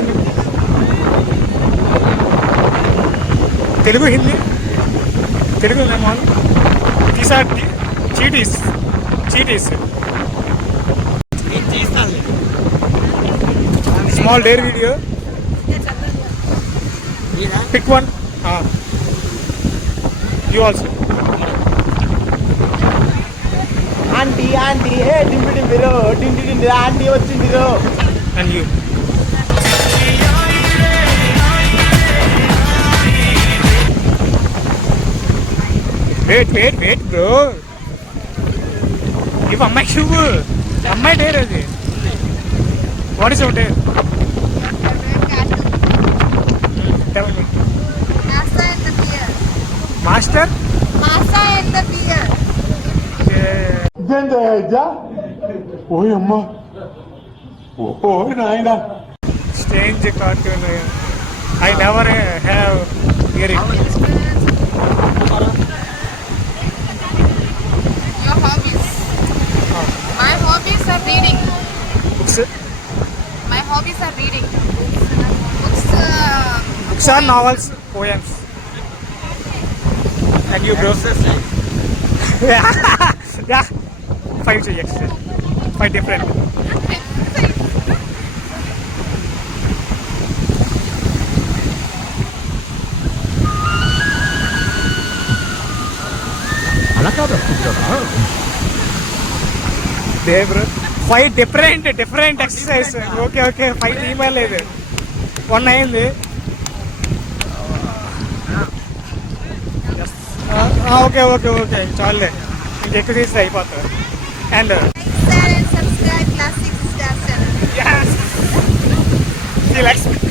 లాంగ్వేజ్ తెలుగు హిందీ తెలుగు మాల్ these are చీటీస్ small there video pick one you also aunty aunty ఏ డింపి డింపిరో డిండి డిండి ఆంటీ వచ్చిందిరో అండ్ యూ వెయిట్ బ్రో ఇవి అమ్మాయి షూవు అమ్మాయి డేర్ అది వాట్ ఇస్ అవుట్ మాస్టర్ ఓయమ్మా ఓ నాయనా strange cartoon I never have hear it Your hobbies. My hobbies are reading. Books My hobbies are reading. Books or novels poems and you bro yeah 5 చెయ్యచ్చు 5 different అలా కాదు bro 5 different exercise okay 5 email లేదు 1 అయింది okay చాలులే ఇంకెక్కువ చేస్తే అయిపోతుంది and Like, share and subscribe Classic Stars channel. he likes